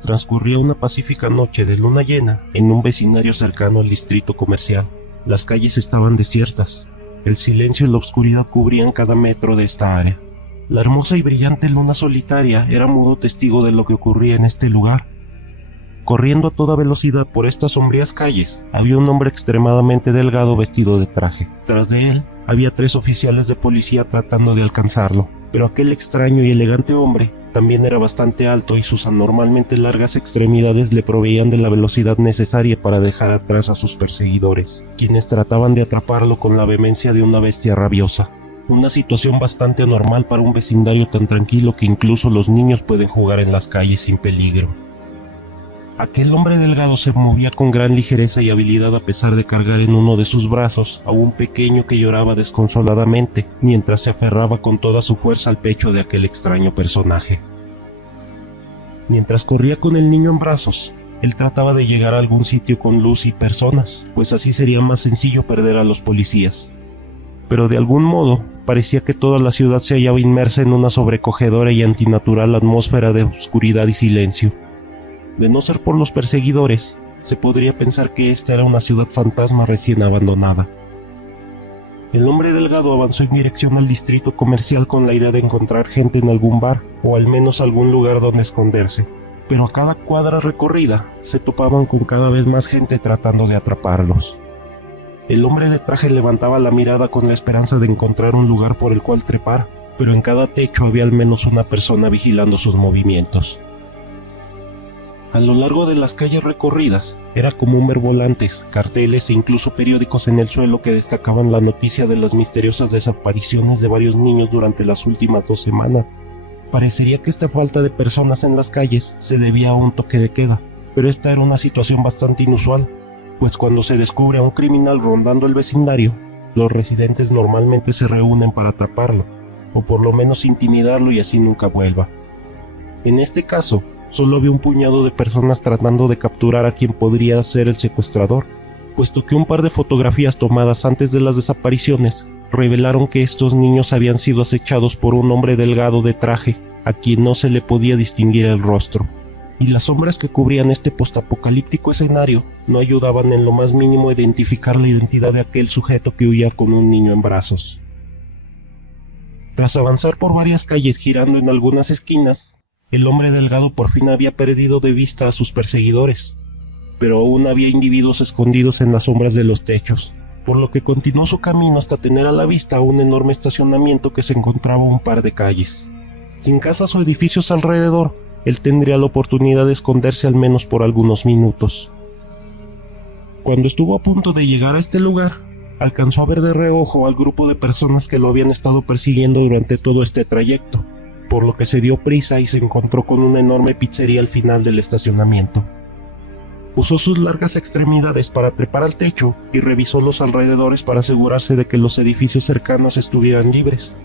Transcurría una pacífica noche de luna llena en un vecindario cercano al distrito comercial. Las calles estaban desiertas. El silencio y la oscuridad cubrían cada metro de esta área. La hermosa y brillante luna solitaria era mudo testigo de lo que ocurría en este lugar. Corriendo a toda velocidad por estas sombrías calles, había un hombre extremadamente delgado vestido de traje. Tras de él, había 3 oficiales de policía tratando de alcanzarlo, pero aquel extraño y elegante hombre también era bastante alto y sus anormalmente largas extremidades le proveían de la velocidad necesaria para dejar atrás a sus perseguidores, quienes trataban de atraparlo con la vehemencia de una bestia rabiosa. Una situación bastante anormal para un vecindario tan tranquilo que incluso los niños pueden jugar en las calles sin peligro. Aquel hombre delgado se movía con gran ligereza y habilidad a pesar de cargar en uno de sus brazos a un pequeño que lloraba desconsoladamente mientras se aferraba con toda su fuerza al pecho de aquel extraño personaje. Mientras corría con el niño en brazos, él trataba de llegar a algún sitio con luz y personas, pues así sería más sencillo perder a los policías. Pero de algún modo, parecía que toda la ciudad se hallaba inmersa en una sobrecogedora y antinatural atmósfera de oscuridad y silencio. De no ser por los perseguidores, se podría pensar que esta era una ciudad fantasma recién abandonada. El hombre delgado avanzó en dirección al distrito comercial con la idea de encontrar gente en algún bar, o al menos algún lugar donde esconderse. Pero a cada cuadra recorrida, se topaban con cada vez más gente tratando de atraparlos. El hombre de traje levantaba la mirada con la esperanza de encontrar un lugar por el cual trepar, pero en cada techo había al menos una persona vigilando sus movimientos. A lo largo de las calles recorridas, era común ver volantes, carteles e incluso periódicos en el suelo que destacaban la noticia de las misteriosas desapariciones de varios niños durante las últimas 2 semanas. Parecería que esta falta de personas en las calles se debía a un toque de queda, pero esta era una situación bastante inusual, pues cuando se descubre a un criminal rondando el vecindario, los residentes normalmente se reúnen para atraparlo, o por lo menos intimidarlo y así nunca vuelva. En este caso, solo había un puñado de personas tratando de capturar a quien podría ser el secuestrador, puesto que un par de fotografías tomadas antes de las desapariciones revelaron que estos niños habían sido acechados por un hombre delgado de traje, a quien no se le podía distinguir el rostro, y las sombras que cubrían este postapocalíptico escenario no ayudaban en lo más mínimo a identificar la identidad de aquel sujeto que huía con un niño en brazos. Tras avanzar por varias calles girando en algunas esquinas, el hombre delgado por fin había perdido de vista a sus perseguidores, pero aún había individuos escondidos en las sombras de los techos, por lo que continuó su camino hasta tener a la vista un enorme estacionamiento que se encontraba a un par de calles. Sin casas o edificios alrededor, él tendría la oportunidad de esconderse al menos por algunos minutos. Cuando estuvo a punto de llegar a este lugar, alcanzó a ver de reojo al grupo de personas que lo habían estado persiguiendo durante todo este trayecto, por lo que se dio prisa y se encontró con una enorme pizzería al final del estacionamiento. Usó sus largas extremidades para trepar al techo y revisó los alrededores para asegurarse de que los edificios cercanos estuvieran libres.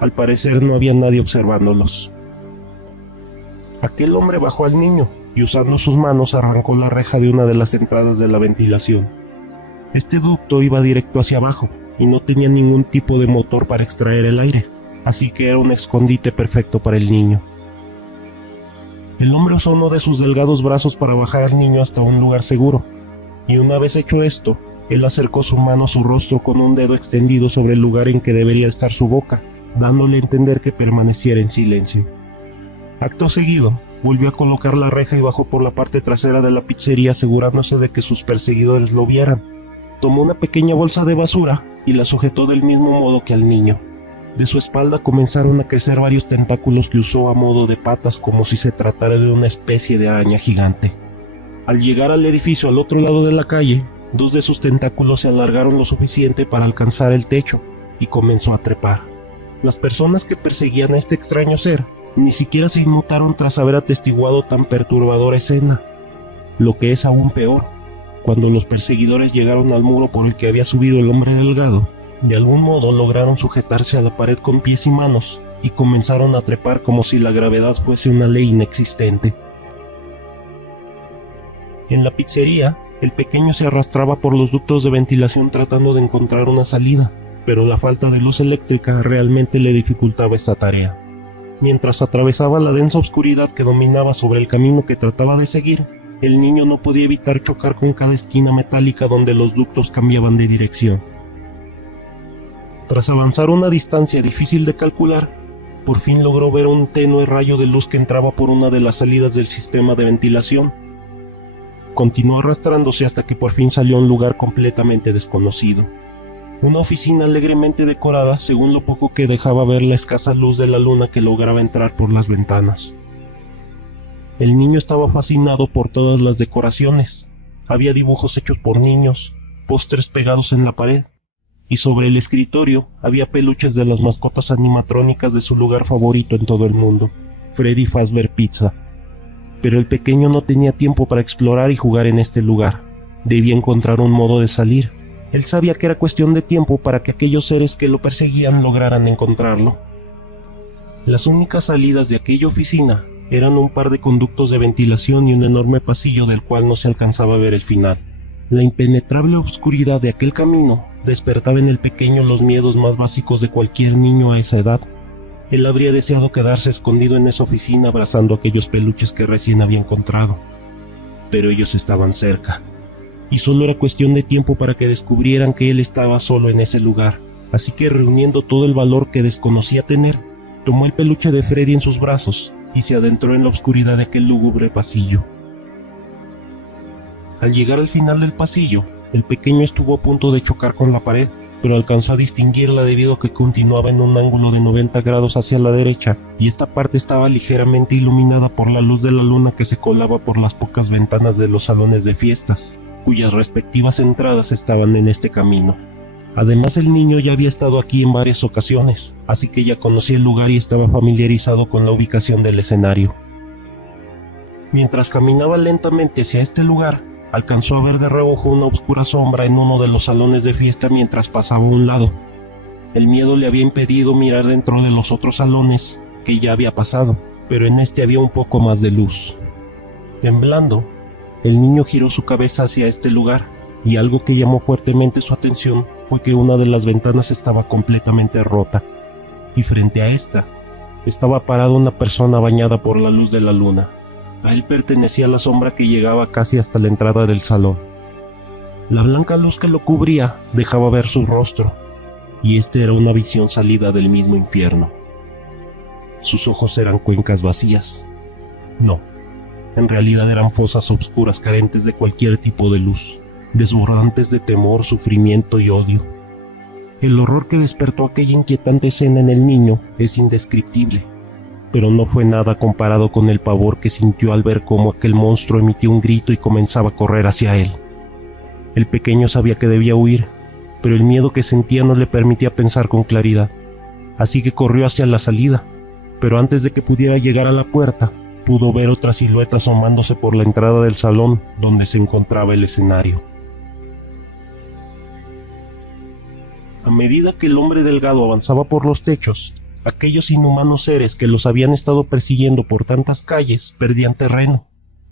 Al parecer no había nadie observándolos. Aquel hombre bajó al niño y usando sus manos arrancó la reja de una de las entradas de la ventilación. Este ducto iba directo hacia abajo y no tenía ningún tipo de motor para extraer el aire, así que era un escondite perfecto para el niño. El hombre usó uno de sus delgados brazos para bajar al niño hasta un lugar seguro, y una vez hecho esto, él acercó su mano a su rostro con un dedo extendido sobre el lugar en que debería estar su boca, dándole a entender que permaneciera en silencio. Acto seguido, volvió a colocar la reja y bajó por la parte trasera de la pizzería asegurándose de que sus perseguidores lo vieran. Tomó una pequeña bolsa de basura y la sujetó del mismo modo que al niño. De su espalda comenzaron a crecer varios tentáculos que usó a modo de patas como si se tratara de una especie de araña gigante. Al llegar al edificio al otro lado de la calle, 2 de sus tentáculos se alargaron lo suficiente para alcanzar el techo y comenzó a trepar. Las personas que perseguían a este extraño ser ni siquiera se inmutaron tras haber atestiguado tan perturbadora escena. Lo que es aún peor, cuando los perseguidores llegaron al muro por el que había subido el hombre delgado, de algún modo lograron sujetarse a la pared con pies y manos y comenzaron a trepar como si la gravedad fuese una ley inexistente. En la pizzería, el pequeño se arrastraba por los ductos de ventilación tratando de encontrar una salida, pero la falta de luz eléctrica realmente le dificultaba esta tarea. Mientras atravesaba la densa oscuridad que dominaba sobre el camino que trataba de seguir, el niño no podía evitar chocar con cada esquina metálica donde los ductos cambiaban de dirección. Tras avanzar una distancia difícil de calcular, por fin logró ver un tenue rayo de luz que entraba por una de las salidas del sistema de ventilación. Continuó arrastrándose hasta que por fin salió a un lugar completamente desconocido. Una oficina alegremente decorada según lo poco que dejaba ver la escasa luz de la luna que lograba entrar por las ventanas. El niño estaba fascinado por todas las decoraciones. Había dibujos hechos por niños, pósters pegados en la pared, y sobre el escritorio había peluches de las mascotas animatrónicas de su lugar favorito en todo el mundo, Freddy Fazbear Pizza. Pero el pequeño no tenía tiempo para explorar y jugar en este lugar. Debía encontrar un modo de salir. Él sabía que era cuestión de tiempo para que aquellos seres que lo perseguían lograran encontrarlo. Las únicas salidas de aquella oficina eran un par de conductos de ventilación y un enorme pasillo del cual no se alcanzaba a ver el final. La impenetrable oscuridad de aquel camino despertaba en el pequeño los miedos más básicos de cualquier niño a esa edad. Él habría deseado quedarse escondido en esa oficina abrazando aquellos peluches que recién había encontrado. Pero ellos estaban cerca, y solo era cuestión de tiempo para que descubrieran que él estaba solo en ese lugar. Así que, reuniendo todo el valor que desconocía tener, tomó el peluche de Freddy en sus brazos y se adentró en la oscuridad de aquel lúgubre pasillo. Al llegar al final del pasillo, el pequeño estuvo a punto de chocar con la pared, pero alcanzó a distinguirla debido a que continuaba en un ángulo de 90 grados hacia la derecha, y esta parte estaba ligeramente iluminada por la luz de la luna que se colaba por las pocas ventanas de los salones de fiestas, cuyas respectivas entradas estaban en este camino. Además, el niño ya había estado aquí en varias ocasiones, así que ya conocía el lugar y estaba familiarizado con la ubicación del escenario. Mientras caminaba lentamente hacia este lugar, alcanzó a ver de reojo una oscura sombra en uno de los salones de fiesta mientras pasaba a un lado. El miedo le había impedido mirar dentro de los otros salones que ya había pasado, pero en este había un poco más de luz. Temblando, el niño giró su cabeza hacia este lugar, y algo que llamó fuertemente su atención fue que una de las ventanas estaba completamente rota, y frente a esta estaba parada una persona bañada por la luz de la luna. A él pertenecía la sombra que llegaba casi hasta la entrada del salón. La blanca luz que lo cubría dejaba ver su rostro, y esta era una visión salida del mismo infierno. Sus ojos eran cuencas vacías. No, en realidad eran fosas oscuras carentes de cualquier tipo de luz, desbordantes de temor, sufrimiento y odio. El horror que despertó aquella inquietante escena en el niño es indescriptible, pero no fue nada comparado con el pavor que sintió al ver cómo aquel monstruo emitía un grito y comenzaba a correr hacia él. El pequeño sabía que debía huir, pero el miedo que sentía no le permitía pensar con claridad, así que corrió hacia la salida, pero antes de que pudiera llegar a la puerta, pudo ver otra silueta asomándose por la entrada del salón donde se encontraba el escenario. A medida que el hombre delgado avanzaba por los techos, aquellos inhumanos seres que los habían estado persiguiendo por tantas calles perdían terreno,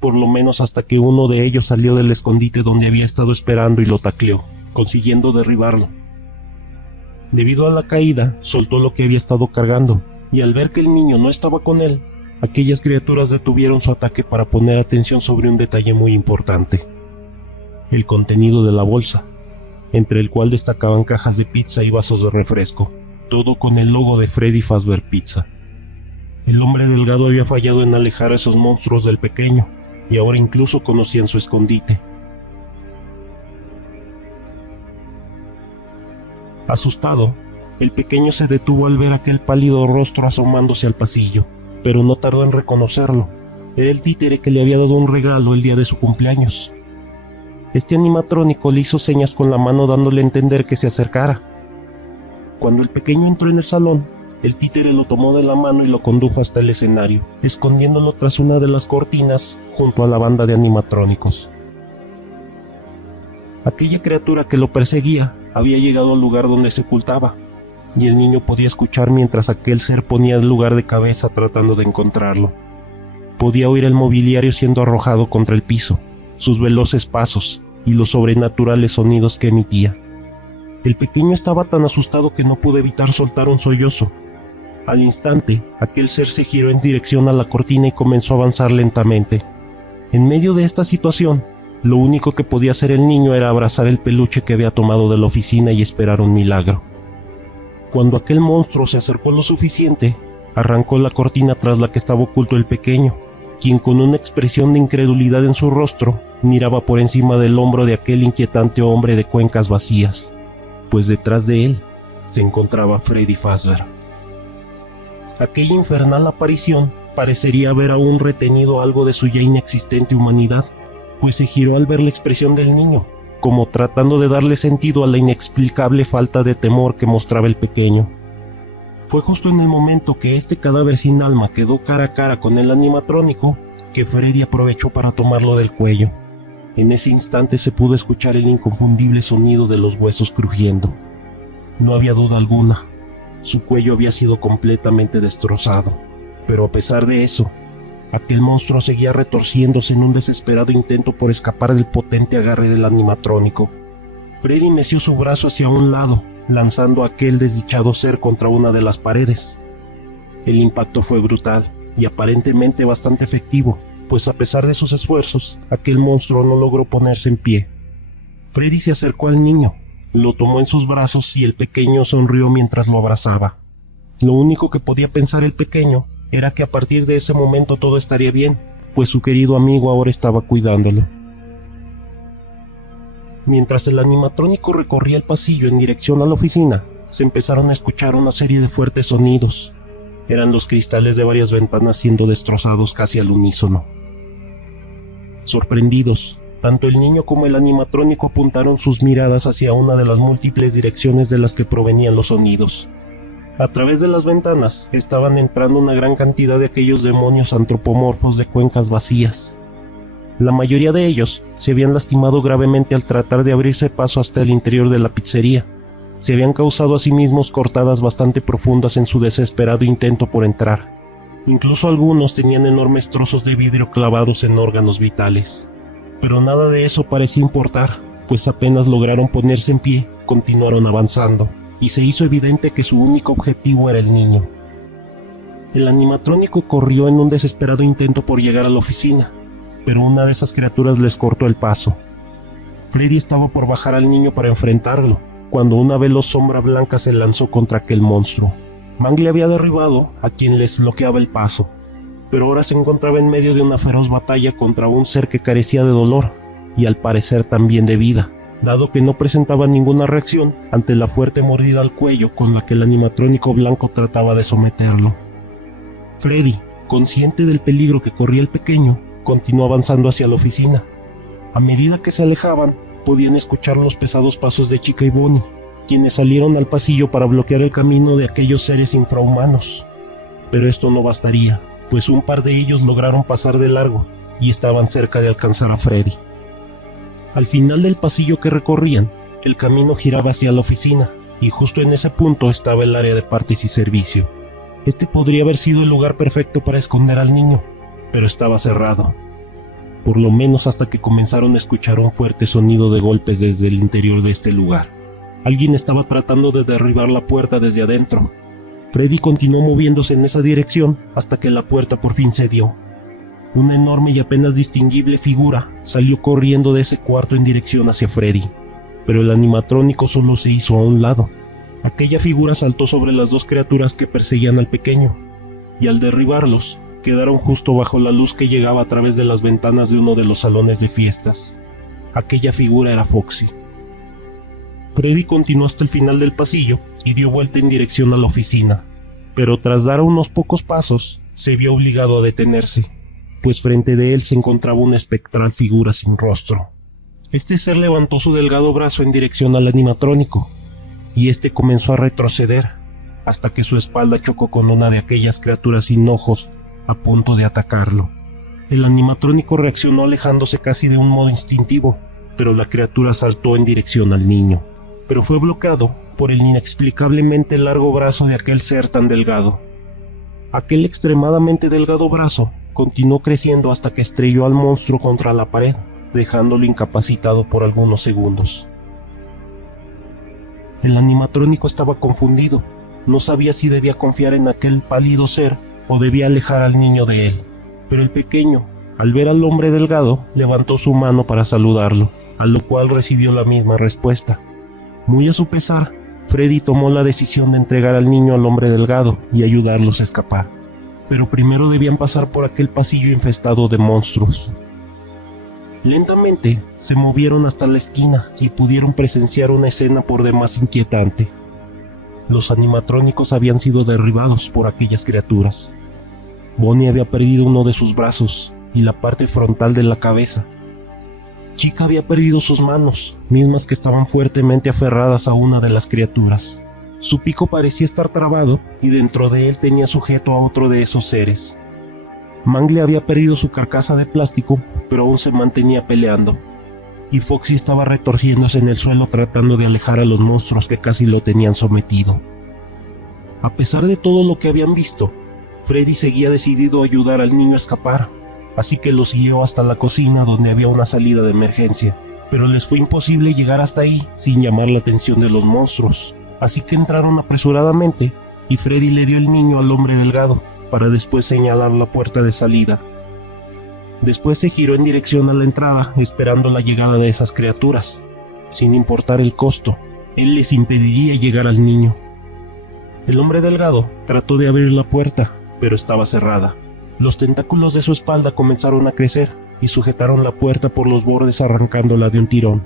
por lo menos hasta que uno de ellos salió del escondite donde había estado esperando y lo tacleó, consiguiendo derribarlo. Debido a la caída, soltó lo que había estado cargando, y al ver que el niño no estaba con él, aquellas criaturas detuvieron su ataque para poner atención sobre un detalle muy importante: el contenido de la bolsa, entre el cual destacaban cajas de pizza y vasos de refresco, todo con el logo de Freddy Fazbear Pizza. El hombre delgado había fallado en alejar a esos monstruos del pequeño, y ahora incluso conocían su escondite. Asustado, el pequeño se detuvo al ver aquel pálido rostro asomándose al pasillo, pero no tardó en reconocerlo. Era el títere que le había dado un regalo el día de su cumpleaños. Este animatrónico le hizo señas con la mano dándole a entender que se acercara. Cuando el pequeño entró en el salón, el títere lo tomó de la mano y lo condujo hasta el escenario, escondiéndolo tras una de las cortinas junto a la banda de animatrónicos. Aquella criatura que lo perseguía había llegado al lugar donde se ocultaba, y el niño podía escuchar mientras aquel ser ponía el lugar de cabeza tratando de encontrarlo. Podía oír el mobiliario siendo arrojado contra el piso, sus veloces pasos y los sobrenaturales sonidos que emitía. El pequeño estaba tan asustado que no pudo evitar soltar un sollozo. Al instante, aquel ser se giró en dirección a la cortina y comenzó a avanzar lentamente. En medio de esta situación, lo único que podía hacer el niño era abrazar el peluche que había tomado de la oficina y esperar un milagro. Cuando aquel monstruo se acercó lo suficiente, arrancó la cortina tras la que estaba oculto el pequeño, quien con una expresión de incredulidad en su rostro, miraba por encima del hombro de aquel inquietante hombre de cuencas vacías, pues detrás de él se encontraba Freddy Fazbear. Aquella infernal aparición parecería haber aún retenido algo de su ya inexistente humanidad, pues se giró al ver la expresión del niño, como tratando de darle sentido a la inexplicable falta de temor que mostraba el pequeño. Fue justo en el momento que este cadáver sin alma quedó cara a cara con el animatrónico que Freddy aprovechó para tomarlo del cuello. En ese instante se pudo escuchar el inconfundible sonido de los huesos crujiendo. No había duda alguna, su cuello había sido completamente destrozado, pero a pesar de eso, aquel monstruo seguía retorciéndose en un desesperado intento por escapar del potente agarre del animatrónico. Freddy meció su brazo hacia un lado, lanzando a aquel desdichado ser contra una de las paredes. El impacto fue brutal y aparentemente bastante efectivo, pues a pesar de sus esfuerzos, aquel monstruo no logró ponerse en pie. Freddy se acercó al niño, lo tomó en sus brazos y el pequeño sonrió mientras lo abrazaba. Lo único que podía pensar el pequeño era que a partir de ese momento todo estaría bien, pues su querido amigo ahora estaba cuidándolo. Mientras el animatrónico recorría el pasillo en dirección a la oficina, se empezaron a escuchar una serie de fuertes sonidos. Eran los cristales de varias ventanas siendo destrozados casi al unísono. Sorprendidos, tanto el niño como el animatrónico apuntaron sus miradas hacia una de las múltiples direcciones de las que provenían los sonidos. A través de las ventanas estaban entrando una gran cantidad de aquellos demonios antropomorfos de cuencas vacías. La mayoría de ellos se habían lastimado gravemente al tratar de abrirse paso hasta el interior de la pizzería. Se habían causado a sí mismos cortadas bastante profundas en su desesperado intento por entrar. Incluso algunos tenían enormes trozos de vidrio clavados en órganos vitales. Pero nada de eso parecía importar, pues apenas lograron ponerse en pie, continuaron avanzando, y se hizo evidente que su único objetivo era el niño. El animatrónico corrió en un desesperado intento por llegar a la oficina, pero una de esas criaturas les cortó el paso. Freddy estaba por bajar al niño para enfrentarlo, cuando una veloz sombra blanca se lanzó contra aquel monstruo. Mangli había derribado a quien les bloqueaba el paso, pero ahora se encontraba en medio de una feroz batalla contra un ser que carecía de dolor, y al parecer también de vida, dado que no presentaba ninguna reacción ante la fuerte mordida al cuello con la que el animatrónico blanco trataba de someterlo. Freddy, consciente del peligro que corría el pequeño, continuó avanzando hacia la oficina. A medida que se alejaban, podían escuchar los pesados pasos de Chica y Bonnie, quienes salieron al pasillo para bloquear el camino de aquellos seres infrahumanos. Pero esto no bastaría, pues un par de ellos lograron pasar de largo y estaban cerca de alcanzar a Freddy. Al final del pasillo que recorrían, el camino giraba hacia la oficina, y justo en ese punto estaba el área de partes y servicio. Este podría haber sido el lugar perfecto para esconder al niño, pero estaba cerrado, por lo menos hasta que comenzaron a escuchar un fuerte sonido de golpes desde el interior de este lugar. Alguien estaba tratando de derribar la puerta desde adentro. Freddy continuó moviéndose en esa dirección hasta que la puerta por fin cedió. Una enorme y apenas distinguible figura salió corriendo de ese cuarto en dirección hacia Freddy, pero el animatrónico solo se hizo a un lado. Aquella figura saltó sobre las dos criaturas que perseguían al pequeño, y al derribarlos, quedaron justo bajo la luz que llegaba a través de las ventanas de uno de los salones de fiestas. Aquella figura era Foxy. Freddy continuó hasta el final del pasillo y dio vuelta en dirección a la oficina, pero tras dar unos pocos pasos, se vio obligado a detenerse, pues frente de él se encontraba una espectral figura sin rostro. Este ser levantó su delgado brazo en dirección al animatrónico, y este comenzó a retroceder, hasta que su espalda chocó con una de aquellas criaturas sin ojos a punto de atacarlo. El animatrónico reaccionó alejándose casi de un modo instintivo, pero la criatura saltó en dirección al niño, pero fue bloqueado por el inexplicablemente largo brazo de aquel ser tan delgado. Aquel extremadamente delgado brazo continuó creciendo hasta que estrelló al monstruo contra la pared, dejándolo incapacitado por algunos segundos. El animatrónico estaba confundido, No sabía si debía confiar en aquel pálido ser o debía alejar al niño de él. Pero el pequeño, al ver al hombre delgado, levantó su mano para saludarlo, a lo cual recibió la misma respuesta. Muy a su pesar, Freddy tomó la decisión de entregar al niño al hombre delgado y ayudarlos a escapar. Pero primero debían pasar por aquel pasillo infestado de monstruos. Lentamente se movieron hasta la esquina y pudieron presenciar una escena por demás inquietante. Los animatrónicos habían sido derribados por aquellas criaturas. Bonnie había perdido uno de sus brazos y la parte frontal de la cabeza. Chica había perdido sus manos, mismas que estaban fuertemente aferradas a una de las criaturas. Su pico parecía estar trabado y dentro de él tenía sujeto a otro de esos seres. Mangle había perdido su carcasa de plástico, pero aún se mantenía peleando. Y Foxy estaba retorciéndose en el suelo tratando de alejar a los monstruos que casi lo tenían sometido. A pesar de todo lo que habían visto, Freddy seguía decidido a ayudar al niño a escapar, así que lo siguió hasta la cocina donde había una salida de emergencia, pero les fue imposible llegar hasta ahí sin llamar la atención de los monstruos, así que entraron apresuradamente y Freddy le dio el niño al hombre delgado para después señalar la puerta de salida. Después se giró en dirección a la entrada, esperando la llegada de esas criaturas. Sin importar el costo, él les impediría llegar al niño. El hombre delgado trató de abrir la puerta, pero estaba cerrada. Los tentáculos de su espalda comenzaron a crecer y sujetaron la puerta por los bordes arrancándola de un tirón.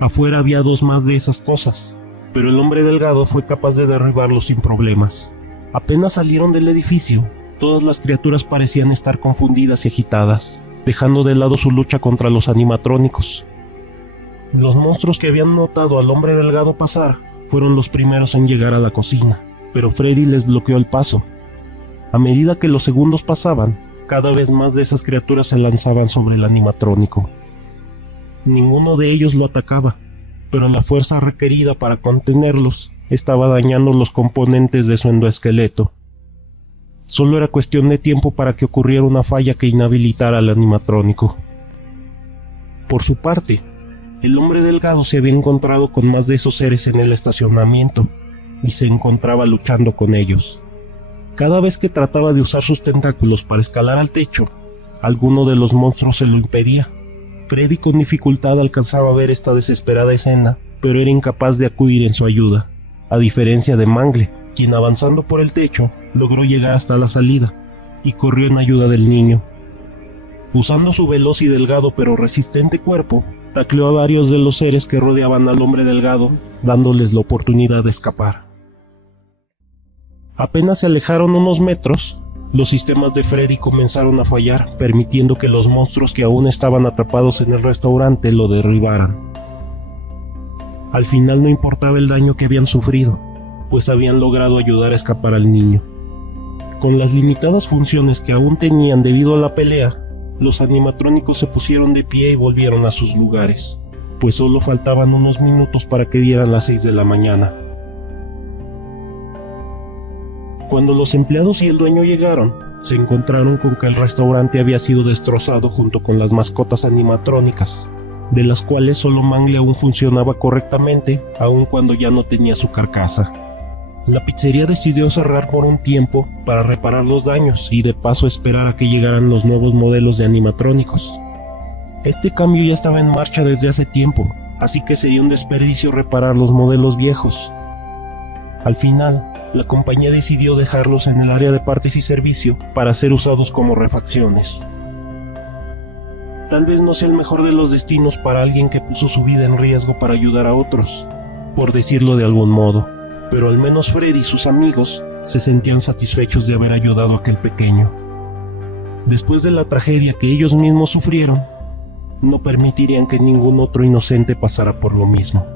Afuera había dos más de esas cosas, pero el hombre delgado fue capaz de derribarlos sin problemas. Apenas salieron del edificio, todas las criaturas parecían estar confundidas y agitadas, dejando de lado su lucha contra los animatrónicos. Los monstruos que habían notado al hombre delgado pasar fueron los primeros en llegar a la cocina, pero Freddy les bloqueó el paso. A medida que los segundos pasaban, cada vez más de esas criaturas se lanzaban sobre el animatrónico. Ninguno de ellos lo atacaba, pero la fuerza requerida para contenerlos estaba dañando los componentes de su endoesqueleto. Solo era cuestión de tiempo para que ocurriera una falla que inhabilitara al animatrónico. Por su parte, el hombre delgado se había encontrado con más de esos seres en el estacionamiento y se encontraba luchando con ellos. Cada vez que trataba de usar sus tentáculos para escalar al techo, alguno de los monstruos se lo impedía. Freddy con dificultad alcanzaba a ver esta desesperada escena, pero era incapaz de acudir en su ayuda, a diferencia de Mangle, quien avanzando por el techo logró llegar hasta la salida y corrió en ayuda del niño. Usando su veloz y delgado pero resistente cuerpo, tacleó a varios de los seres que rodeaban al hombre delgado, dándoles la oportunidad de escapar. Apenas se alejaron unos metros, los sistemas de Freddy comenzaron a fallar, permitiendo que los monstruos que aún estaban atrapados en el restaurante lo derribaran. Al final no importaba el daño que habían sufrido, pues habían logrado ayudar a escapar al niño. Con las limitadas funciones que aún tenían debido a la pelea, los animatrónicos se pusieron de pie y volvieron a sus lugares, pues solo faltaban unos minutos para que dieran las 6 de la mañana. Cuando los empleados y el dueño llegaron, se encontraron con que el restaurante había sido destrozado junto con las mascotas animatrónicas, de las cuales solo Mangle aún funcionaba correctamente, aun cuando ya no tenía su carcasa. La pizzería decidió cerrar por un tiempo para reparar los daños y de paso esperar a que llegaran los nuevos modelos de animatrónicos. Este cambio ya estaba en marcha desde hace tiempo, así que sería un desperdicio reparar los modelos viejos. Al final, la compañía decidió dejarlos en el área de partes y servicio para ser usados como refacciones. Tal vez no sea el mejor de los destinos para alguien que puso su vida en riesgo para ayudar a otros, por decirlo de algún modo, pero al menos Freddy y sus amigos se sentían satisfechos de haber ayudado a aquel pequeño. Después de la tragedia que ellos mismos sufrieron, no permitirían que ningún otro inocente pasara por lo mismo.